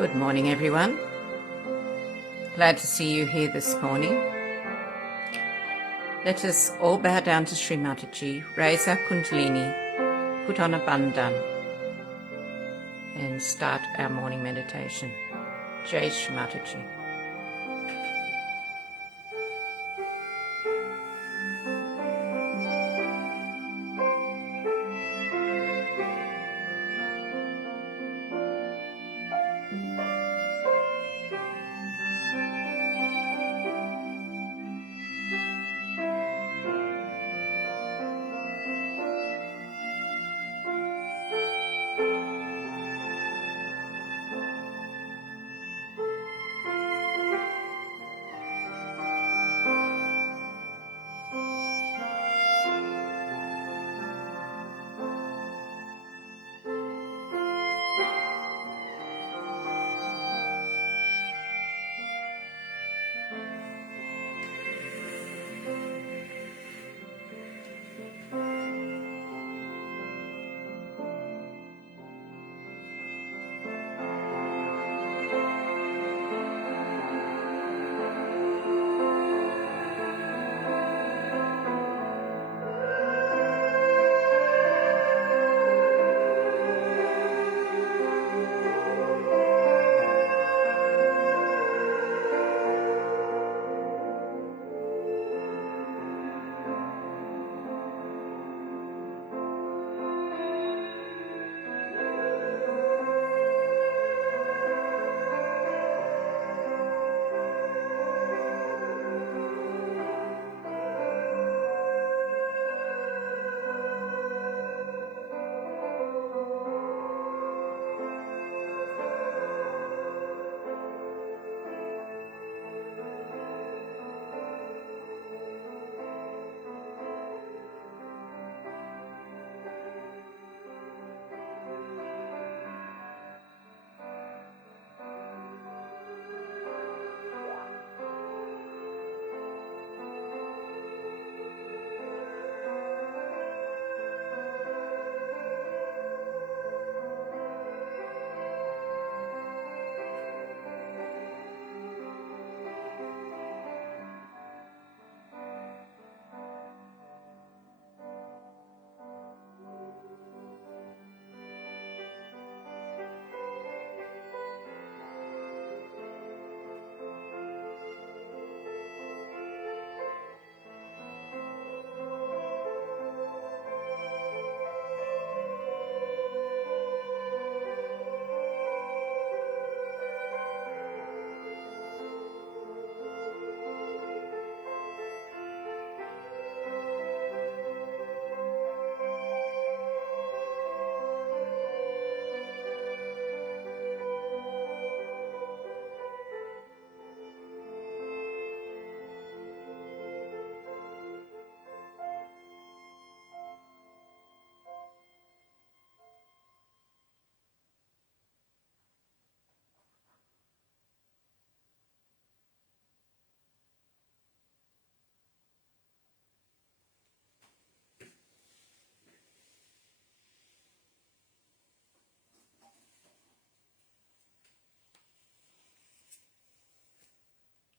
Good morning, everyone. Glad to see you here this morning. Let us all bow down to Shri Mataji, raise our Kundalini, put on a bandhan, and start our morning meditation. Jai Shri Mataji.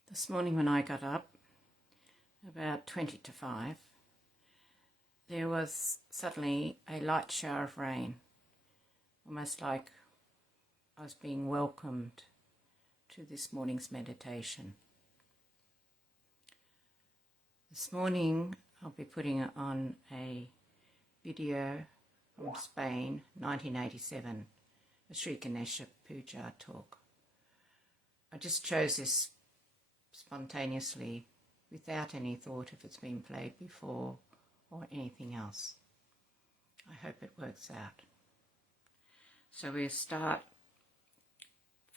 This morning when I got up, about 20 to 5, there was suddenly a light shower of rain, almost like I was being welcomed to this morning's meditation. This morning I'll be putting on a video from Spain, 1987, a Sri Ganesha Puja talk. I just chose this spontaneously, without any thought if it's been played before or anything else. I hope it works out. So we'll start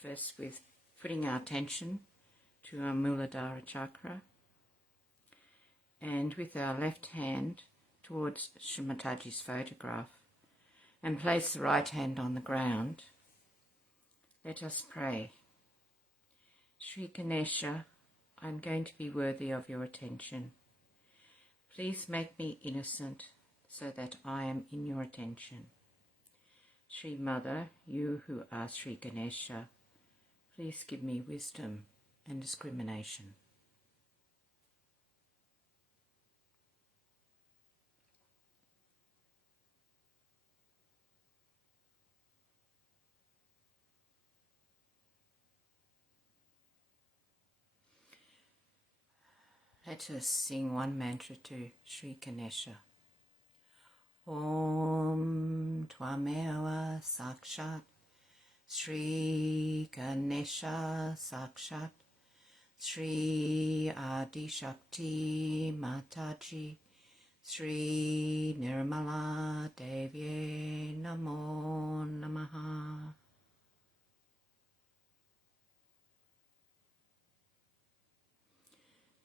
first with putting our attention to our Muladhara chakra, and with our left hand towards Shri Mataji's photograph, and place the right hand on the ground. Let us pray. Shri Ganesha, I am going to be worthy of your attention. Please make me innocent so that I am in your attention. Shri Mother, you who are Shri Ganesha, Please give me wisdom and discrimination. Let us sing one mantra to Shri Ganesha. Om Tvameva Sakshat Shri Ganesha Sakshat Shri Adi Shakti Mataji Shri Nirmala Devi Namo Namaha.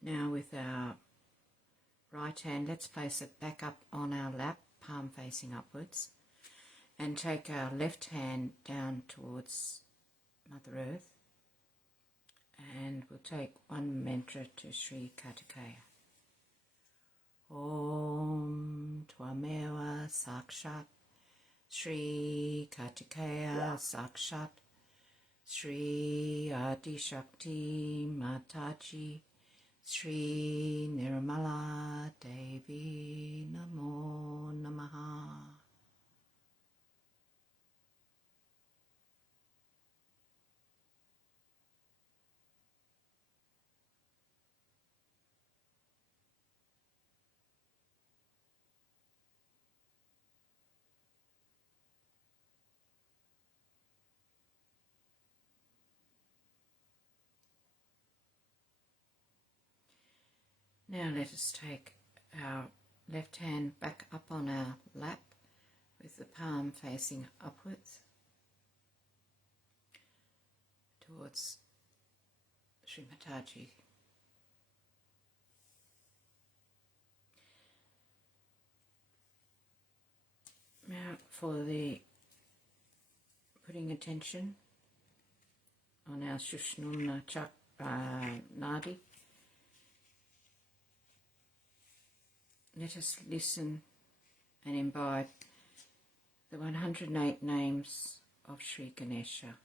Now with our right hand, let's place it back up on our lap, palm facing upwards, and take our left hand down towards Mother Earth, and we'll take one mantra to Shri Kartikeya. Om Tvameva Sakshat Shri Kartikeya Sakshat Shri Adi Shakti Mataji Shri Nirmala Devi Namo Namaha. Now let us take our left hand back up on our lap with the palm facing upwards towards Shri Mataji. Now for the putting attention on our Shushmana Nadi. Let us listen and imbibe the 108 names of Shri Ganesha.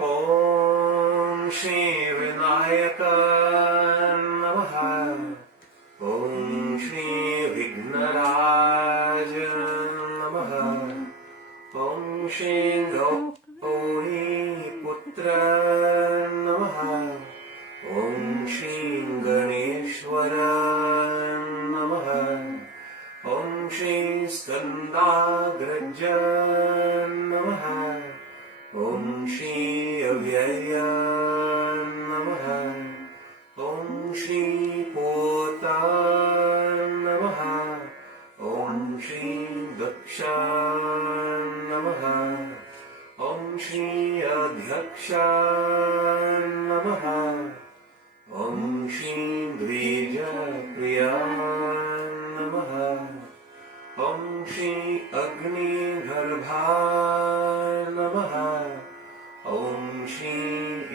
Om Shri Vinayaka Namaha. Om Shri Vignaraj Namaha. Om Shri Gauri Putra Namaha. Om Shri Ganeshwara Namaha. Om Shri Skandagraja Namaha. Om Shri Avyaya Namaha. Om Shri Pota Namaha. Om Shri Daksha Namaha. Om Shri Adhyaksha Namaha. Om Shri Dvija Priya Namaha. Om Shri Agni Garbha Namaha. Om Shri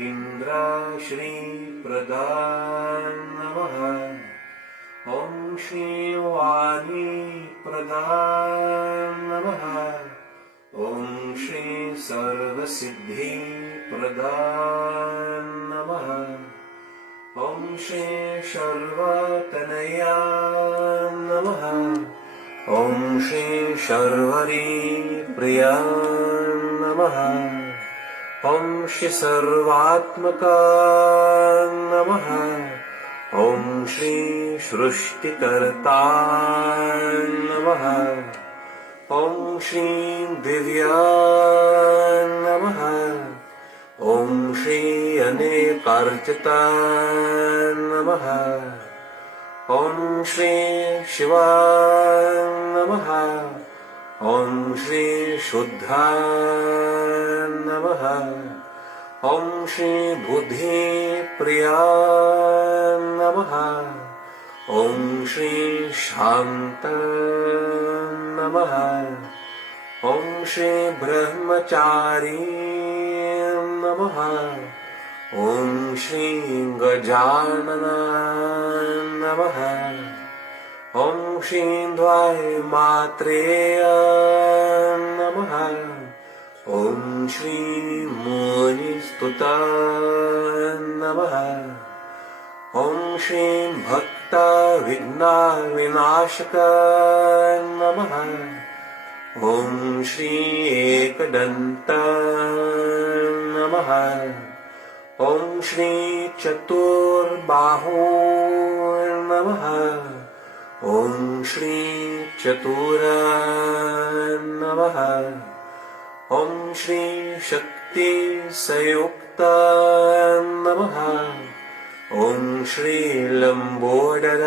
Indra Shri Pradan Namaha. Om Shri Vani Pradan Namaha. Om Shri Sarva Siddhi Pradan Namaha. Om Shri Sharva Tanaya Namaha. Om Shri Sharvari Priya Namaha. Om Shri Sarvatmaka Namaha. Om Shri Shrishtikarta Namaha. Om Shri Divya Namaha. Om Shri Anekarchita Namaha. Om Shri Shiva Namaha. Om Shri Shuddha Namaha. ॐ श्री बुद्धिप्रिया नमः ॐ श्री शान्त नमः ॐ श्री ब्रह्मचारी नमः ॐ श्री गजानन नमः ॐ श्री द्वाय मात्रेय नमः ॐ श्री मुनिस्तुता नमः ॐ श्री भक्तविघ्नविनाशक नमः ॐ श्री एकदन्त नमः ॐ श्री चतुर्बाहो नमः ॐ श्री चतुर नमः ॐ श्री शक्तिसंयुक्त नमः ॐ श्री लम्बोदर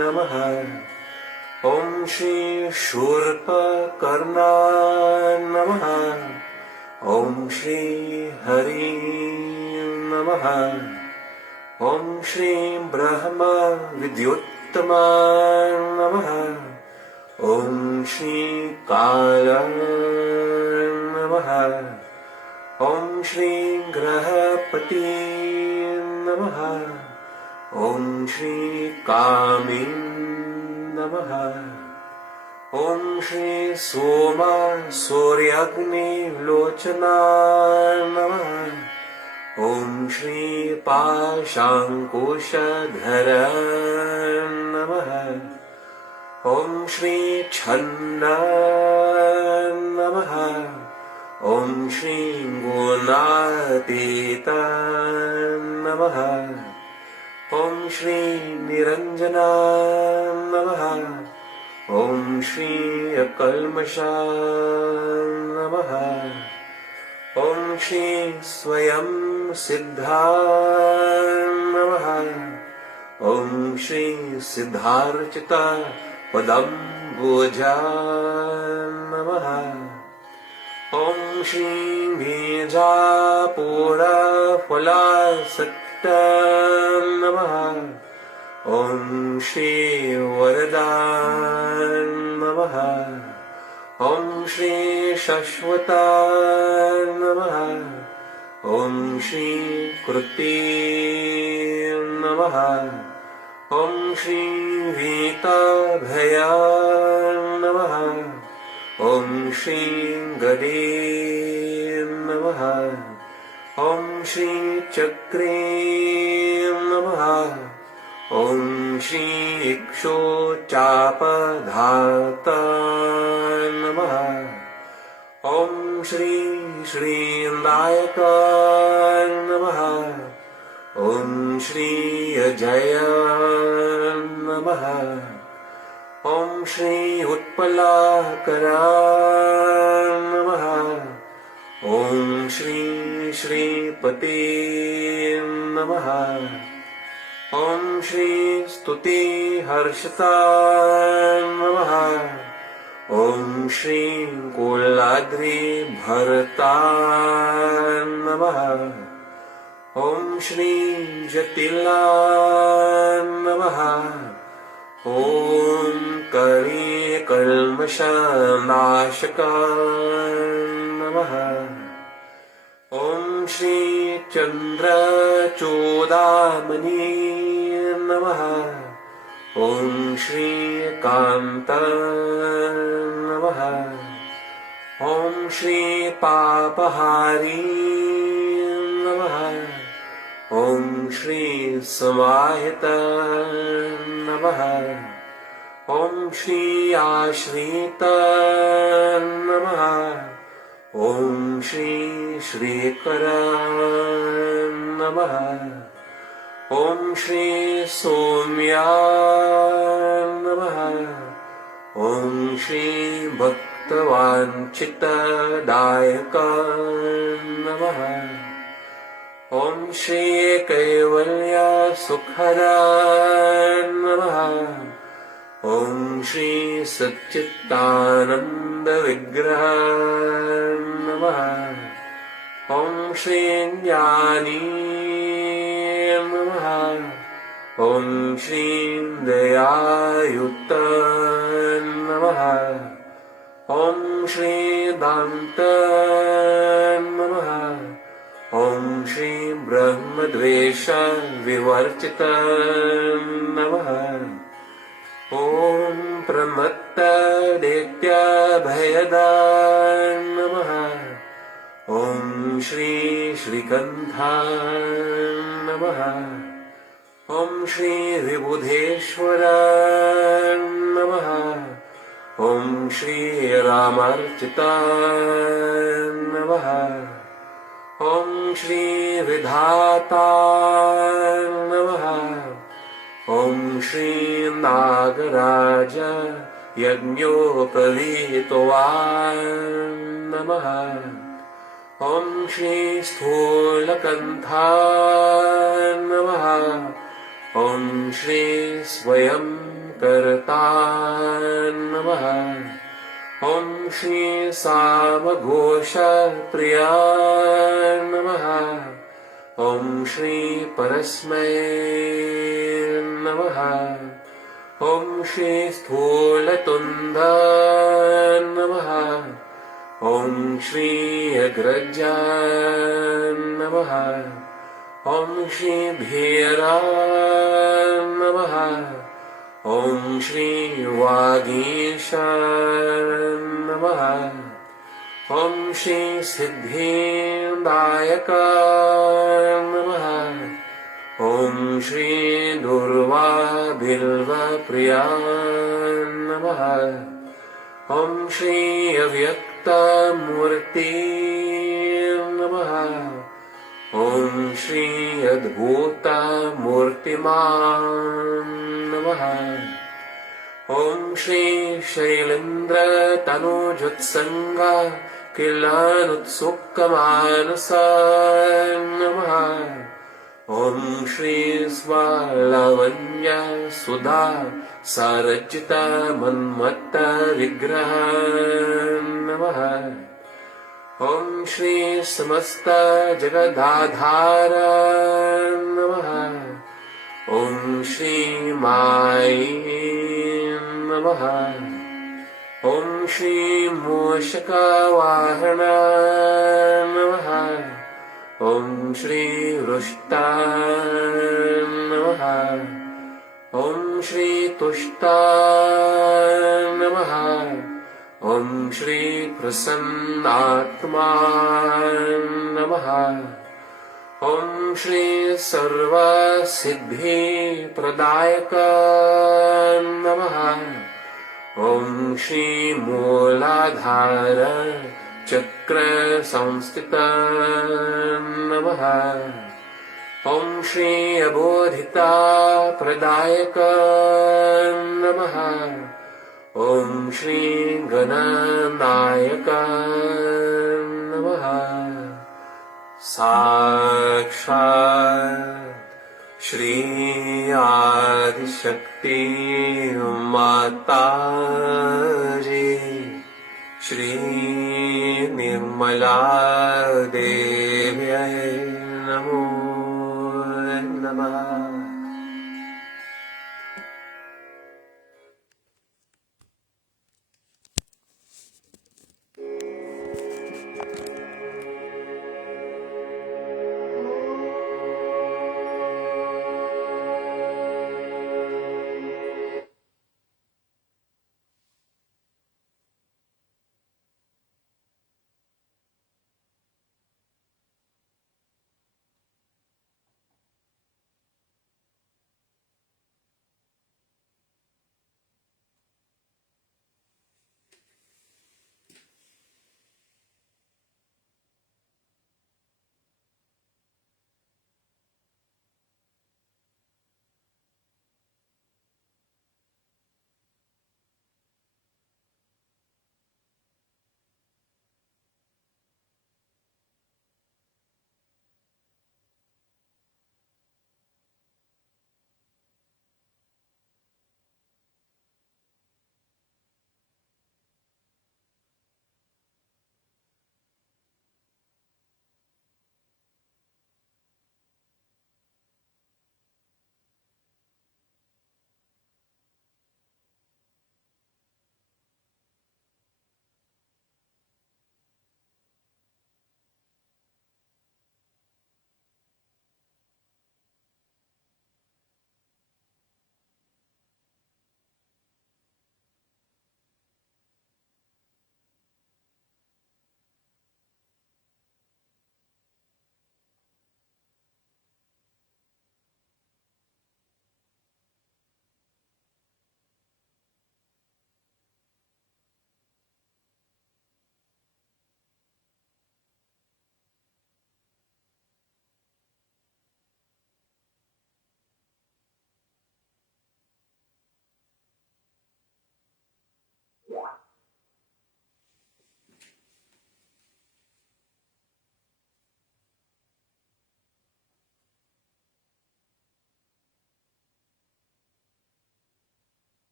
नमः ॐ श्री शूर्पकर्ण नमः ॐ श्री हरि नमः ॐ श्री ब्रह्म विद्युत्तम नमः ॐ श्री काल नमः ॐ श्री ग्रहपति नमः ॐ श्री कामी नमः ॐ श्री सोम सूर्याग्निलोचना नमः ॐ श्री पाशाङ्कुशधर नमः ॐ श्री छन्न नमः ॐ श्री गुणातीत नमः ॐ श्री निरञ्जन नमः ॐ श्री अकल्मष नमः ॐ श्री स्वयं सिद्धा नमः ॐ श्री सिद्धार्चित पदम्बुजा नमः ॐ श्री बीजापुरफलासक्त नमः ॐ श्री वरदा नमः ॐ श्री शाश्वत नमः ॐ श्री कृति नमः ॐ श्री वीताभय नमः ॐ श्री गदे नमः ॐ श्री चक्रे नमः ॐ श्री इक्षुचापधात नमः ॐ श्री श्रीनायक नमः ॐ श्री अजय नमः ॐ श्री उत्पलाकर नमः ॐ श्री श्रीपते नमः ॐ श्री स्तुतिहर्षता नमः ॐ श्री कुलाद्रिभरता नमः ॐ श्री जटिला नमः ॐ कलिकल्मषनाशक नमः ॐ श्री चन्द्रचूडामणि नमः ॐ श्री कान्त नमः ॐ श्री पापहारी नमः ॐ श्री समाहित नमः ॐ श्री आश्रित नमः ॐ श्री श्रीकर नमः ॐ श्री सौम्या नमः ॐ श्री भक्तवाञ्छितदायक नमः ॐ श्री कैवल्य सुखद नमः ॐ श्री सच्चिदानन्द विग्रह नमः Om Shri Jnani Namaha. Om Shri Dayayutta Namaha. Om Shri Danta Namaha. Om Shri Brahmadvesha Vivarchita Namaha. Om Pramatta Detya Bhayada Namaha. Om Shri Shrikantha Namaha. Om Shri Vibhudeshwara Namaha. Om Shri Ramarchita Namaha. Om Shri Vidhata Namaha. Om Shri Nagaraja Yagnopalitoa Namaha. Om Shri Stholakantha Namaha. Om Shri Swayam Karta Namaha. Om Shri Samagosha Priya Namaha. Om Shri Parasmay Namaha. Om Shri Stholatunda Namaha. Om Shri Agraja Namaha. Om Shri Bhira Namaha. Om Shri Vagisha Namaha. Om Shri Siddhindayaka Namaha. Om Shri Durva Bilva Priya Namaha. Om Shri Avyakta Murti Namaha. Om Shri Adbhuta Murtiman Namaha. Om Shri Shailendra Tanujutsanga Kilanutsukkamanasa Namaha. Om Shri Svalavanya Sudha Sarajita Manmatta Vigraha Namaha. Om Shri Samasta Jagadadhara Namaha. Om Shri Mai Namaha. Om Shri Moshaka Vahana Namaha. Om Shri Rushta Namaha. Om Shri Tushta Namaha. Om Shri Prasannatma Namaha. Om Shri Sarva Siddhi Pradayaka Namaha. Om Shri Mooladhara Chakra Samstita Namaha. Om Shri Abodhita Pradayaka Namaha. Om Shri Gananayaka Namaha. Sakshat Shri Adi Shakti Mataji Shri Nirmala Devyai Namo Namah.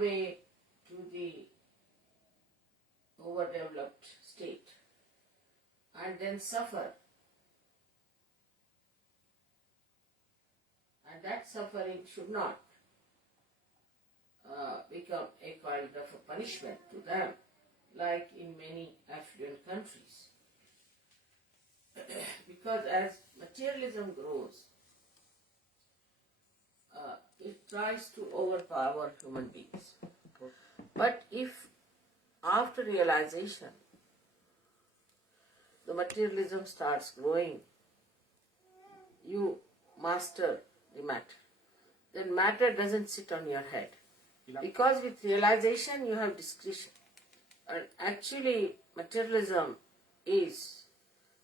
way to the overdeveloped state and then suffer. And that suffering should not become a kind of a punishment to them, like in many affluent countries. Because as materialism grows, it tries to overpower human beings. But if after realization the materialism starts growing, you master the matter, then matter doesn't sit on your head. Because with realization you have discretion. And actually materialism is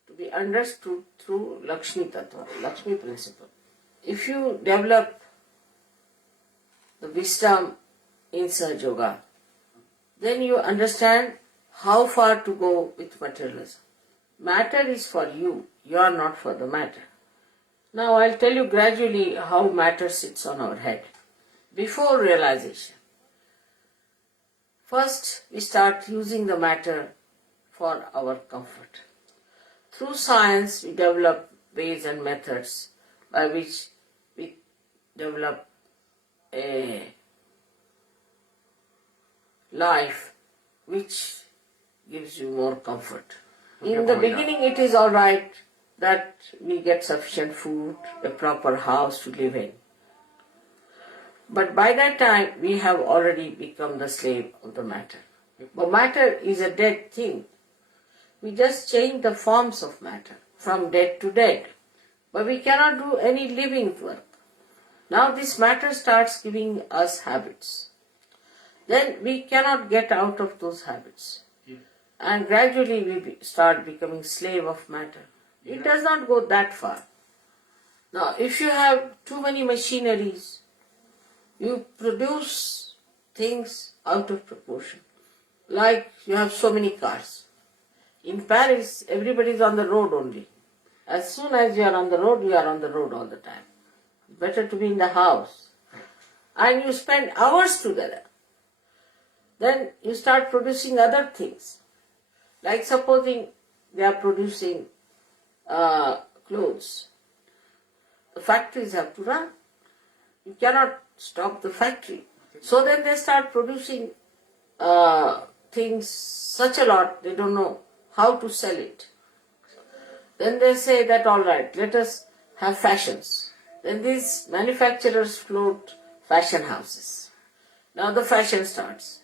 to be understood through Lakshmi Tattva, Lakshmi principle. If you develop the wisdom in Sahaja Yoga, then you understand how far to go with materialism. Matter is for you, you are not for the matter. Now I'll tell you gradually how matter sits on our head. Before realization, first we start using the matter for our comfort. Through science we develop ways and methods by which we develop a life which gives you more comfort. In the beginning it is all right that we get sufficient food, a proper house to live in. But by that time we have already become the slave of the matter. But matter is a dead thing. We just change the forms of matter from dead to dead. But we cannot do any living work. Now this matter starts giving us habits. Then we cannot get out of those habits. And gradually we start becoming slave of matter. It does not go that far. Now if you have too many machineries, you produce things out of proportion. Like you have so many cars. In Paris, everybody is on the road only. As soon as you are on the road, you are on the road all the time. Better to be in the house. And you spend hours together. Then you start producing other things. Like supposing they are producing clothes. The factories have to run. You cannot stop the factory. So then they start producing things such a lot, they don't know how to sell it. Then they say that all right, let us have fashions. Then these manufacturers float fashion houses. Now the fashion starts.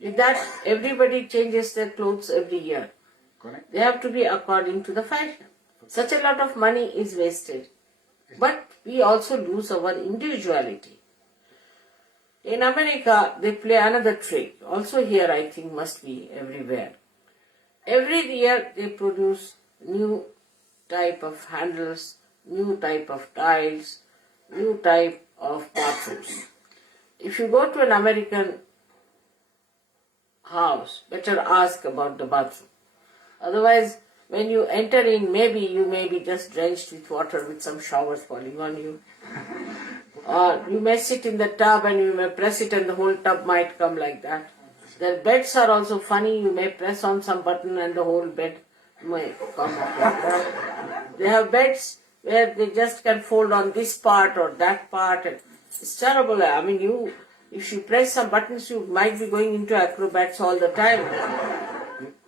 With that, everybody changes their clothes every year. Correct. They have to be according to the fashion. Such a lot of money is wasted. But we also lose our individuality. In America, they play another trick. Also here, I think, must be everywhere. Every year, they produce new type of handles, new type of tiles, new type of bathrooms. If you go to an American house, better ask about the bathroom. Otherwise, when you enter in, maybe you may be just drenched with water with some showers falling on you. Or you may sit in the tub and you may press it and the whole tub might come like that. Their beds are also funny. You may press on some button and the whole bed may come up like that. They have beds where they just can fold on this part or that part. It's terrible. I mean, if you press some buttons, you might be going into acrobats all the time.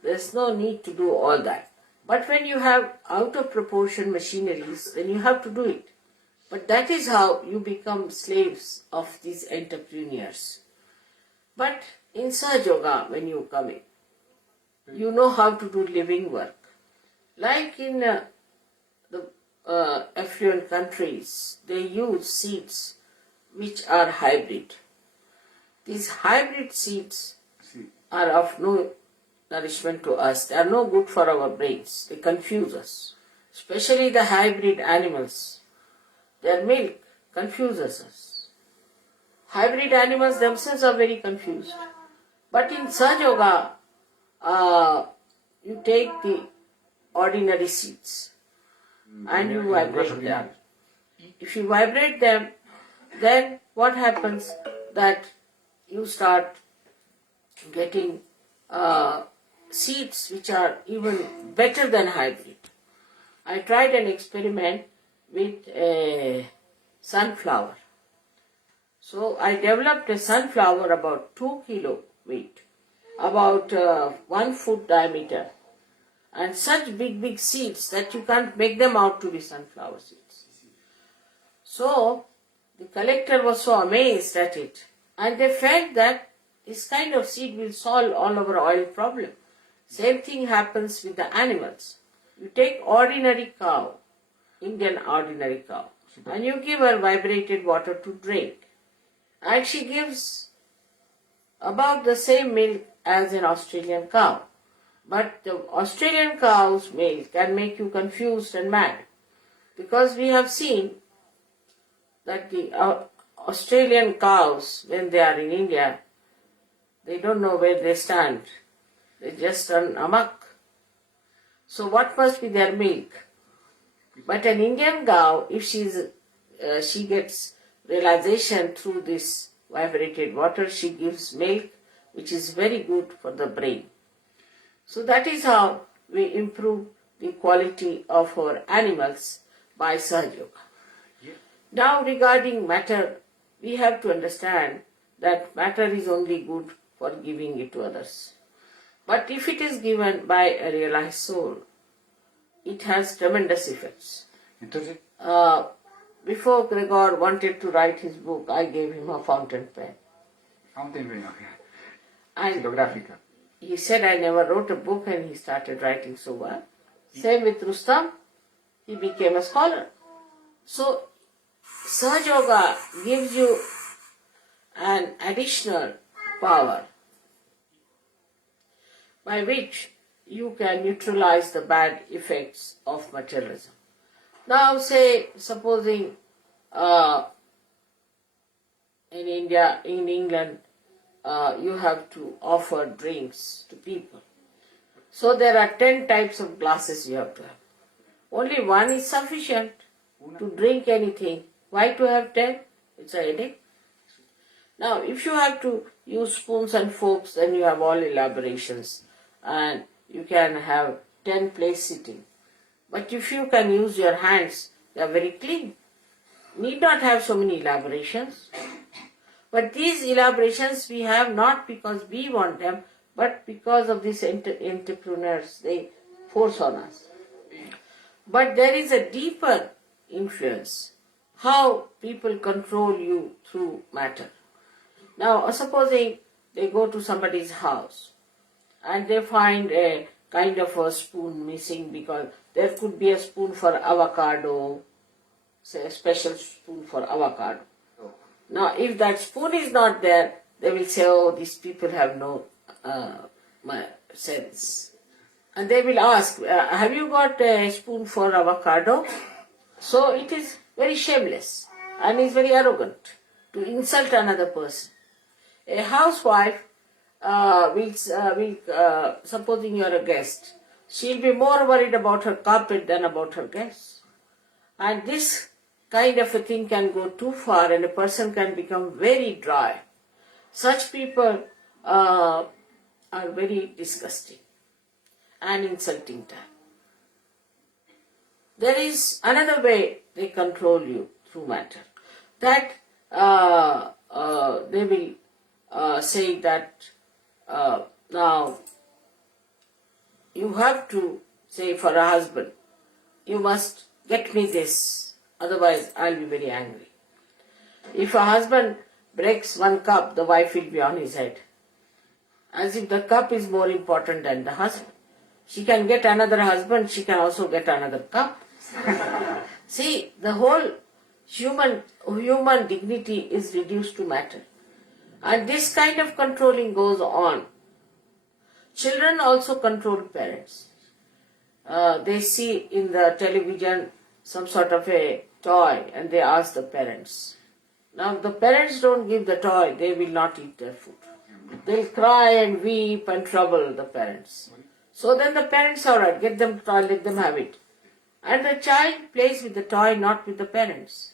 There's no need to do all that. But when you have out of proportion machineries, then you have to do it. But that is how you become slaves of these entrepreneurs. But in Sahaja Yoga, when you come in, you know how to do living work. Like in the affluent countries, they use seeds which are hybrid. These hybrid seeds are of no nourishment to us. They are no good for our brains. They confuse us. Especially the hybrid animals. Their milk confuses us. Hybrid animals themselves are very confused. But in Sahaja Yoga, you take the ordinary seeds and you vibrate them. If you vibrate them, then what happens that you start getting seeds which are even better than hybrid. I tried an experiment with a sunflower. So I developed a sunflower about 2 kilo weight, about 1 foot diameter, and such big seeds that you can't make them out to be sunflower seeds. So the collector was so amazed at it, and they felt that this kind of seed will solve all our oil problem. Same thing happens with the animals. You take ordinary cow, Indian ordinary cow, and you give her vibrated water to drink, and she gives about the same milk as an Australian cow. But the Australian cow's milk can make you confused and mad, because we have seen that the Australian cows, when they are in India, they don't know where they stand. They just run amok. So what must be their milk? But an Indian cow, if she gets realization through this vibrated water, she gives milk which is very good for the brain. So that is how we improve the quality of our animals by Sahaja Yoga. Now regarding matter, we have to understand that matter is only good for giving it to others. But if it is given by a realized soul, it has tremendous effects. Entonces, Before Gregor wanted to write his book, I gave him a fountain pen. fountain pen, And xilográfica. he said, I never wrote a book, and he started writing so well. Same with Rustam, he became a scholar. So, Sahaja Yoga gives you an additional power by which you can neutralize the bad effects of materialism. Now say, supposing in India, in England, you have to offer drinks to people. So there are 10 types of glasses you have to have. Only one is sufficient to drink anything. Why to have 10? It's a headache. Now, if you have to use spoons and forks, then you have all elaborations, and you can have 10 place sitting. But if you can use your hands, they are very clean. Need not have so many elaborations. But these elaborations we have not because we want them, but because of these entrepreneurs, they force on us. But there is a deeper influence, how people control you through matter. Now, supposing they go to somebody's house and they find a kind of a spoon missing, because there could be a spoon for avocado, say a special spoon for avocado. Now, if that spoon is not there, they will say, oh, these people have no sense. And they will ask, have you got a spoon for avocado? So it is very shameless and is very arrogant to insult another person. A housewife supposing you are a guest, she'll be more worried about her carpet than about her guests. And this kind of a thing can go too far, and a person can become very dry. Such people are very disgusting and insulting time. There is another way they control you through matter. That they will say that now you have to say for a husband, you must get me this, otherwise I'll be very angry. If a husband breaks one cup, the wife will be on his head, as if the cup is more important than the husband. She can get another husband, she can also get another cup. See, the whole human dignity is reduced to matter. And this kind of controlling goes on. Children also control parents. They see in the television some sort of a toy and they ask the parents. Now, if the parents don't give the toy, they will not eat their food. They'll cry and weep and trouble the parents. So then the parents, all right, get them toy, let them have it. And the child plays with the toy, not with the parents.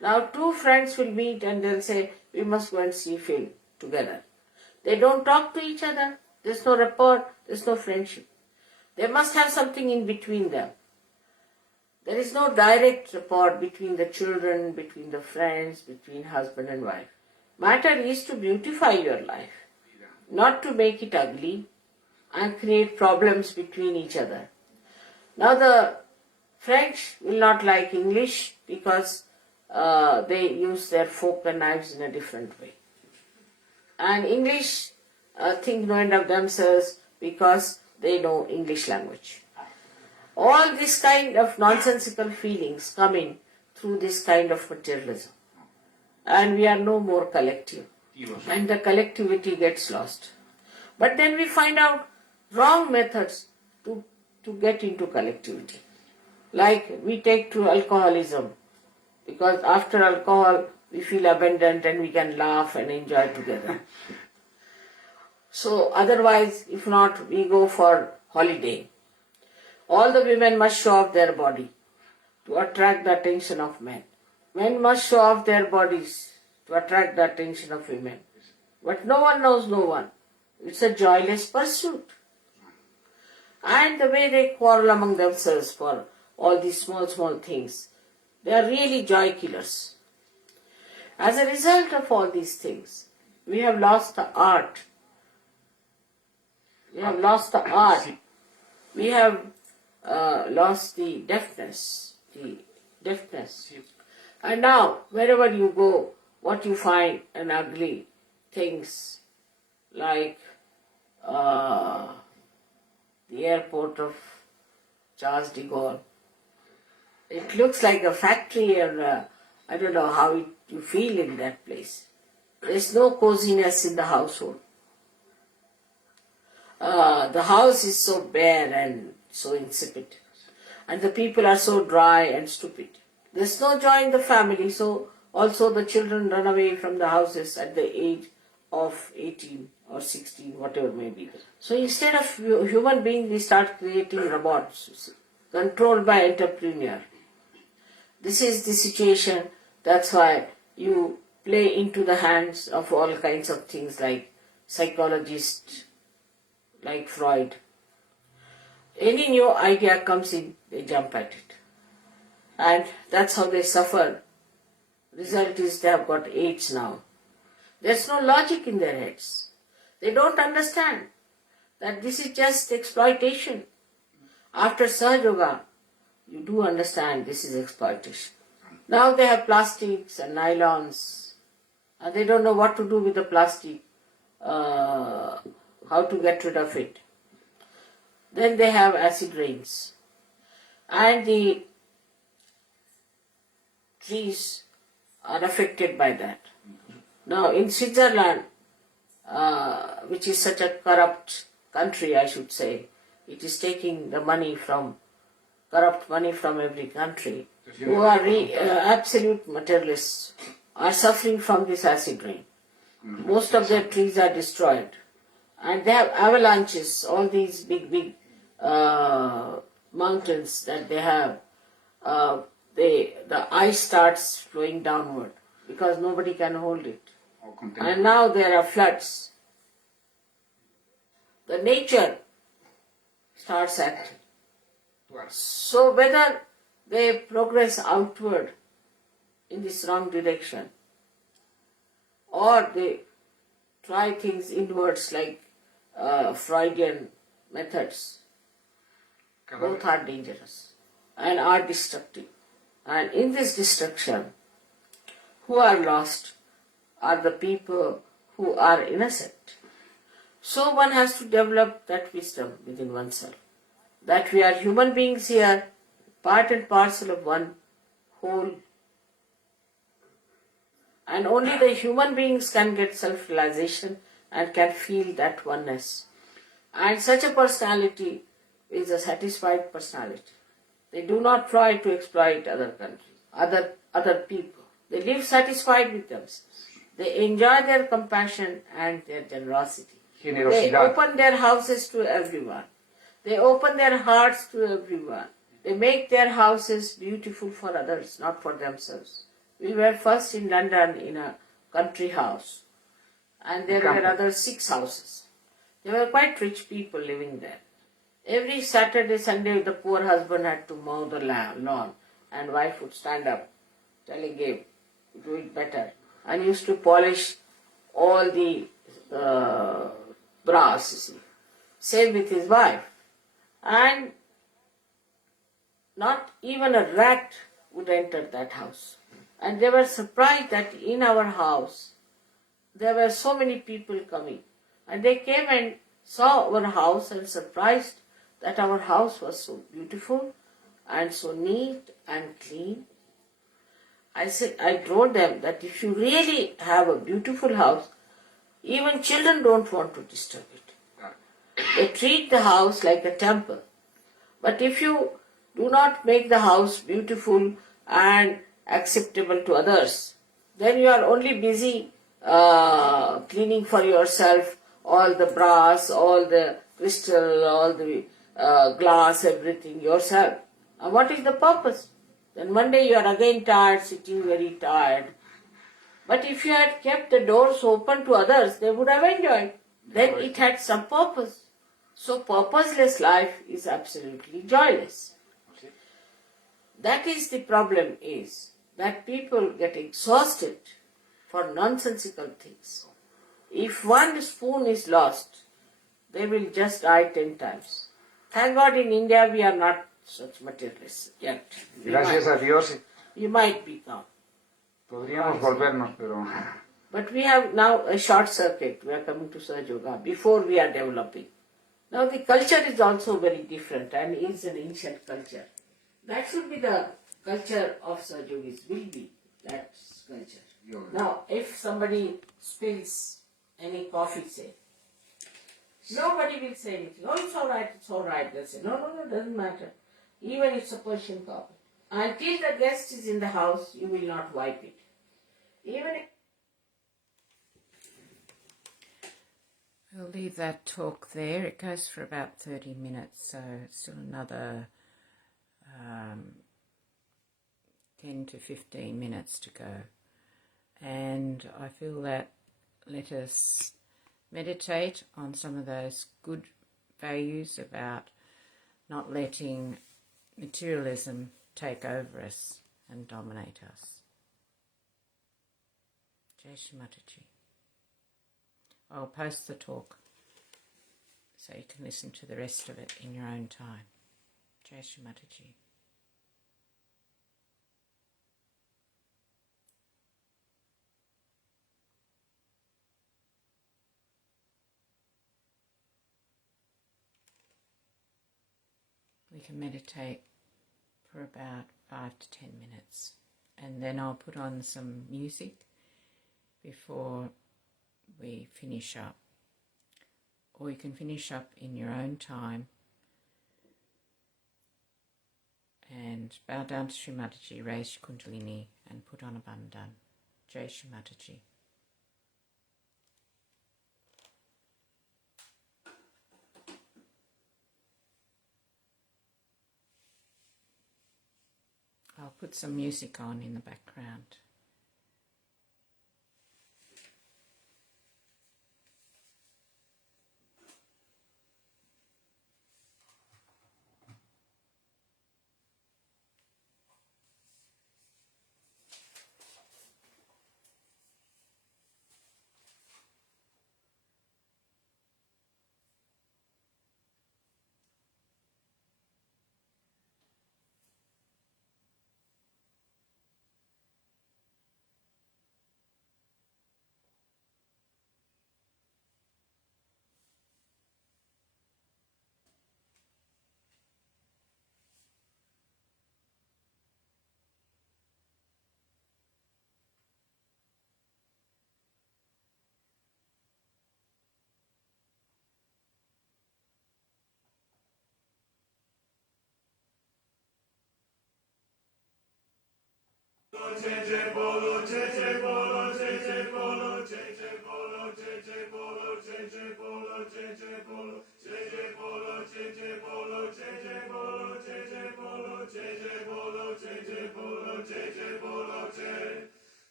Now, two friends will meet and they'll say, we must go and see film together. They don't talk to each other. There's no rapport. There's no friendship. They must have something in between them. There is no direct rapport between the children, between the friends, between husband and wife. Matter is to beautify your life, not to make it ugly and create problems between each other. Now the French will not like English because they use their fork and knives in a different way. And English think no end of themselves because they know English language. All this kind of nonsensical feelings come in through this kind of materialism. And we are no more collective. And the collectivity gets lost. But then we find out wrong methods to get into collectivity. Like we take to alcoholism, because after alcohol we feel abandoned and we can laugh and enjoy together. So otherwise, if not, we go for holiday. All the women must show off their body to attract the attention of men. Men must show off their bodies to attract the attention of women. But no one knows no one. It's a joyless pursuit. And the way they quarrel among themselves for all these small things, they are really joy killers. As a result of all these things, we have lost the art. We have lost the art. We have lost the deafness. And now, wherever you go, what you find an ugly things like the airport of Charles de Gaulle. It looks like a factory, and I don't know how you feel in that place. There's no coziness in the household. The house is so bare and so insipid. And the people are so dry and stupid. There's no joy in the family, so also the children run away from the houses at the age of 18 or 16, whatever may be. So instead of human beings, we start creating robots controlled by entrepreneur. This is the situation. That's why you play into the hands of all kinds of things like psychologists, like Freud. Any new idea comes in, they jump at it. And that's how they suffer. Result is they have got AIDS now. There's no logic in their heads. They don't understand that this is just exploitation. After Sahaja, you do understand this is exploitation. Now they have plastics and nylons, and they don't know what to do with the plastic, how to get rid of it. Then they have acid rains. And the trees are affected by that. Now in Switzerland, which is such a corrupt country, I should say, it is taking the money from, corrupt money from every country, who are absolute materialists, are suffering from this acid rain. Most of their trees are destroyed. And they have avalanches, all these big mountains that they have, the ice starts flowing downward because nobody can hold it. And now there are floods. The nature starts acting. So whether they progress outward in this wrong direction or they try things inwards like Freudian methods, both are dangerous and are destructive. And in this destruction, who are lost are the people who are innocent. So one has to develop that wisdom within oneself, that we are human beings here, part and parcel of one whole. And only the human beings can get self-realization and can feel that oneness. And such a personality is a satisfied personality. They do not try to exploit other countries, other people. They live satisfied with themselves. They enjoy their compassion and their generosity. They open their houses to everyone. They open their hearts to everyone. They make their houses beautiful for others, not for themselves. We were first in London in a country house. and there were other 6 houses. There were quite rich people living there. Every Saturday, Sunday, the poor husband had to mow the lawn, and wife would stand up, telling him, do it better, and used to polish all the brass, you see. Same with his wife. And not even a rat would enter that house. And they were surprised that in our house there were so many people coming. And they came and saw our house and surprised that our house was so beautiful and so neat and clean. I told them that if you really have a beautiful house, even children don't want to disturb it. They treat the house like a temple. But if you do not make the house beautiful and acceptable to others, then you are only busy cleaning for yourself all the brass, all the crystal, all the glass, everything yourself. And what is the purpose? Then one day you are again tired, sitting very tired. But if you had kept the doors open to others, they would have enjoyed. Then it had some purpose. So purposeless life is absolutely joyless. That is the problem, is that people get exhausted for nonsensical things. If one spoon is lost, they will just die 10 times. Thank God in India we are not such materialists yet. Gracias a Dios We might become. podríamos volvernos, pero But we have now a short circuit. We are coming to Sahaja Yoga before we are developing. Now the culture is also very different and is an ancient culture. That should be the culture of Sahaja Yogis, will be that culture. Now if somebody spills any coffee, say, nobody will say anything. Oh, it's all right. They'll say, no, doesn't matter. Even if it's a Persian coffee. Until the guest is in the house, you will not wipe it. Even if We'll leave that talk there. It goes for about 30 minutes, so still another 10 to 15 minutes to go. And I feel that let us meditate on some of those good values about not letting materialism take over us and dominate us. Jai Shri Mataji. I'll post the talk so you can listen to the rest of it in your own time. Jai Shri Mataji. We can meditate for about 5 to 10 minutes, and then I'll put on some music before we finish up, or you can finish up in your own time and bow down to Shri Mataji, raise your Kundalini and put on a bandhan. Jai Shri Mataji. I'll put some music on in the background.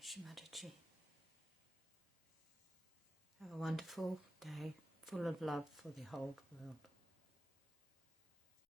Shri Mataji. Have a wonderful day full of love for the whole world.